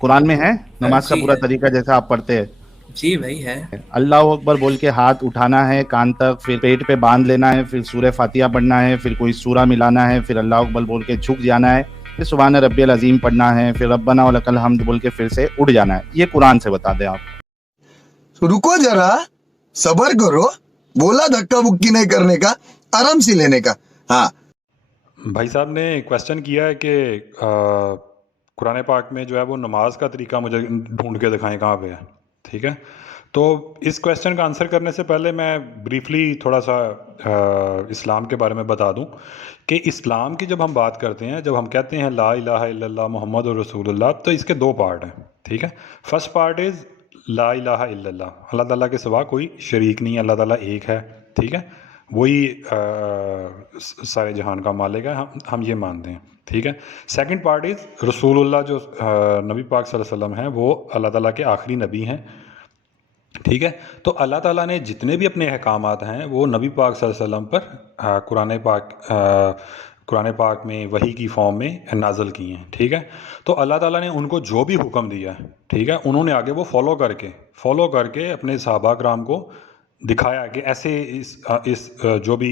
قرآن میں ہے نماز کا جی پورا ہے، طریقہ جیسا آپ پڑھتے ہیں؟ جی بھائی ہے۔ اللہ اکبر بول کے ہاتھ اٹھانا ہے کان تک، پھر پیٹ پہ باندھ لینا ہے، پھر سورہ فاتحہ پڑھنا ہے، پھر کوئی سورہ ملانا ہے، پھر اللہ اکبر بول کے جھک جانا ہے، پھر سبحان ربی العظیم پڑھنا ہے، پھر ربنا ولک الحمد بول کے پھر سے اٹھ جانا ہے۔ یہ قرآن سے بتا دیں آپ۔ رکو ذرا، صبر کرو، بولا دھکا بکی نہیں کرنے کا، آرام سے لینے کا۔ ہاں بھائی صاحب نے کویسچن کیا ہے کہ قرآن پاک میں جو ہے وہ نماز کا طریقہ مجھے ڈھونڈ کے دکھائیں کہاں پہ ہے، ٹھیک ہے؟ تو اس کویسچن کا آنسر کرنے سے پہلے میں بریفلی تھوڑا سا اسلام کے بارے میں بتا دوں کہ اسلام کی جب ہم بات کرتے ہیں، جب ہم کہتے ہیں لا الہ الا اللہ محمد رسول اللہ، تو اس کے دو پارٹ ہیں، ٹھیک ہے؟ فرسٹ پارٹ از لا الہ الا اللہ، اللہ تعالیٰ کے سوا کوئی شریک نہیں ہے، اللہ تعالیٰ ایک ہے، ٹھیک ہے؟ وہی سارے جہان کا مالک ہے، ہم یہ مانتے ہیں، ٹھیک ہے؟ سیکنڈ پارٹ از رسول اللہ، جو نبی پاک صلی اللہ علیہ وسلم ہیں وہ اللہ تعالیٰ کے آخری نبی ہیں، ٹھیک ہے؟ تو اللہ تعالیٰ نے جتنے بھی اپنے احکامات ہیں وہ نبی پاک صلی اللہ علیہ وسلم پر قرآن پاک میں وحی کی فارم میں نازل کی ہیں، ٹھیک ہے؟ تو اللہ تعالیٰ نے ان کو جو بھی حکم دیا ہے، ٹھیک ہے، انہوں نے آگے وہ فالو کر کے اپنے صحابہ کرام کو دکھایا کہ ایسے اس جو بھی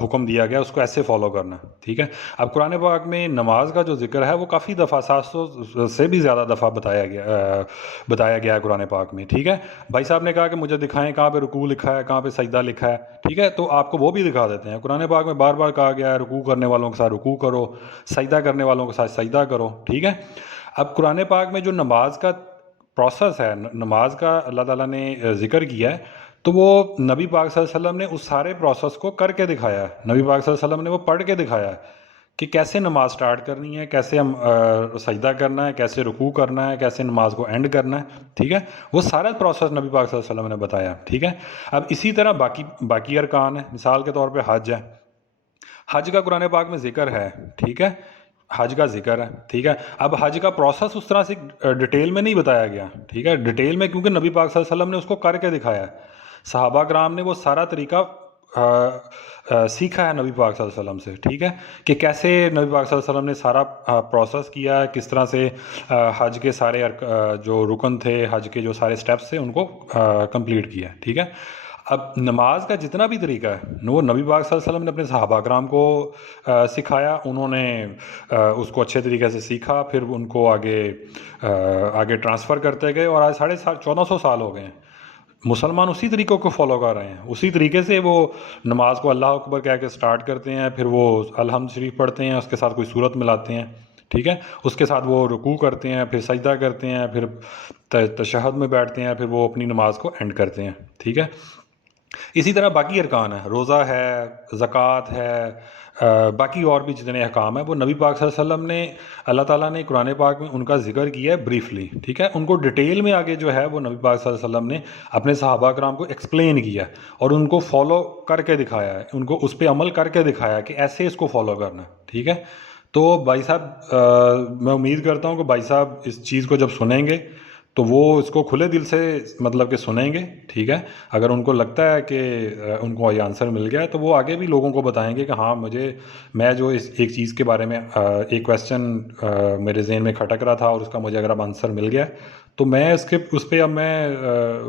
حکم دیا گیا اس کو ایسے فالو کرنا، ٹھیک ہے؟ اب قرآن پاک میں نماز کا جو ذکر ہے وہ کافی دفعہ 700 سے بھی زیادہ دفعہ بتایا گیا ہے قرآن پاک میں، ٹھیک ہے؟ بھائی صاحب نے کہا کہ مجھے دکھائیں کہاں پہ رکوع لکھا ہے، کہاں پہ سجدہ لکھا ہے، ٹھیک ہے؟ تو آپ کو وہ بھی دکھا دیتے ہیں۔ قرآن پاک میں بار بار کہا گیا ہے رکوع کرنے والوں کے ساتھ رکوع کرو، سجدہ کرنے والوں کے ساتھ سجدہ کرو، ٹھیک ہے؟ اب قرآن پاک میں جو نماز کا پروسیس ہے، نماز کا اللہ تعالیٰ نے ذکر کیا ہے، تو وہ نبی پاک صلی اللہ علیہ وسلم نے اس سارے پروسیس کو کر کے دکھایا ہے، نبی پاک صلی اللہ علیہ وسلم نے وہ پڑھ کے دکھایا ہے کہ کیسے نماز سٹارٹ کرنی ہے، کیسے ہم سجدہ کرنا ہے، کیسے رکوع کرنا ہے، کیسے نماز کو اینڈ کرنا ہے، ٹھیک ہے؟ وہ سارا پروسیس نبی پاک صلی اللہ علیہ وسلم نے بتایا، ٹھیک ہے؟ اب اسی طرح باقی ارکان ہیں، مثال کے طور پہ حج ہے، حج کا قرآن پاک میں ذکر ہے، ٹھیک ہے؟ حج کا ذکر ہے، ٹھیک ہے؟ اب حج کا پروسیس اس طرح سے ڈیٹیل میں نہیں بتایا گیا، ٹھیک ہے؟ ڈیٹیل میں کیونکہ نبی پاک صلی اللہ علیہ وسلم نے اس کو کر کے دکھایا ہے، صحابہ کرام نے وہ سارا طریقہ سیکھا ہے نبی پاک صلی اللہ علیہ وسلم سے، ٹھیک ہے؟ کہ کیسے نبی پاک صلی اللہ علیہ وسلم نے سارا پروسیس کیا ہے، کس طرح سے حج کے سارے جو رکن تھے، حج کے جو سارے سٹیپس تھے ان کو کمپلیٹ کیا، ٹھیک ہے؟ اب نماز کا جتنا بھی طریقہ ہے وہ نبی پاک صلی اللہ علیہ وسلم نے اپنے صحابہ کرام کو سکھایا، انہوں نے اس کو اچھے طریقے سے سیکھا، پھر ان کو آگے ٹرانسفر کرتے گئے، اور آج 1450 سال ہو گئے ہیں مسلمان اسی طریقوں کو فالو کر رہے ہیں، اسی طریقے سے وہ نماز کو اللہ اکبر کہہ کے سٹارٹ کرتے ہیں، پھر وہ الحمد شریف پڑھتے ہیں، اس کے ساتھ کوئی صورت ملاتے ہیں، ٹھیک ہے؟ اس کے ساتھ وہ رکوع کرتے ہیں، پھر سجدہ کرتے ہیں، پھر تشہد میں بیٹھتے ہیں، پھر وہ اپنی نماز کو اینڈ کرتے ہیں، ٹھیک ہے؟ اسی طرح باقی ارکان ہیں، روزہ ہے، زکوٰۃ ہے، باقی اور بھی جتنے احکام ہیں وہ نبی پاک صلی اللہ علیہ وسلم نے، اللہ تعالیٰ نے قرآن پاک میں ان کا ذکر کیا ہے بریفلی، ٹھیک ہے؟ ان کو ڈیٹیل میں آگے جو ہے وہ نبی پاک صلی اللہ علیہ وسلم نے اپنے صحابہ کرام کو ایکسپلین کیا ہے اور ان کو فالو کر کے دکھایا ہے، ان کو اس پہ عمل کر کے دکھایا ہے کہ ایسے اس کو فالو کرنا ہے، ٹھیک ہے؟ تو بھائی صاحب میں امید کرتا ہوں کہ بھائی صاحب اس چیز کو جب سنیں گے تو وہ اس کو کھلے دل سے مطلب کہ سنیں گے، ٹھیک ہے؟ اگر ان کو لگتا ہے کہ ان کو یہ آنسر مل گیا ہے تو وہ آگے بھی لوگوں کو بتائیں گے کہ ہاں میں جو اس ایک چیز کے بارے میں ایک کویسچن میرے ذہن میں کھٹک رہا تھا اور اس کا مجھے اگر اب آنسر مل گیا تو میں اس پہ اب میں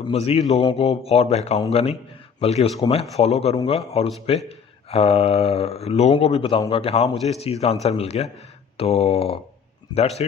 مزید لوگوں کو اور بہکاؤں گا نہیں، بلکہ اس کو میں فالو کروں گا اور اس پہ لوگوں کو بھی بتاؤں گا کہ ہاں مجھے اس چیز کا آنسر مل گیا، تو دیٹس اٹ۔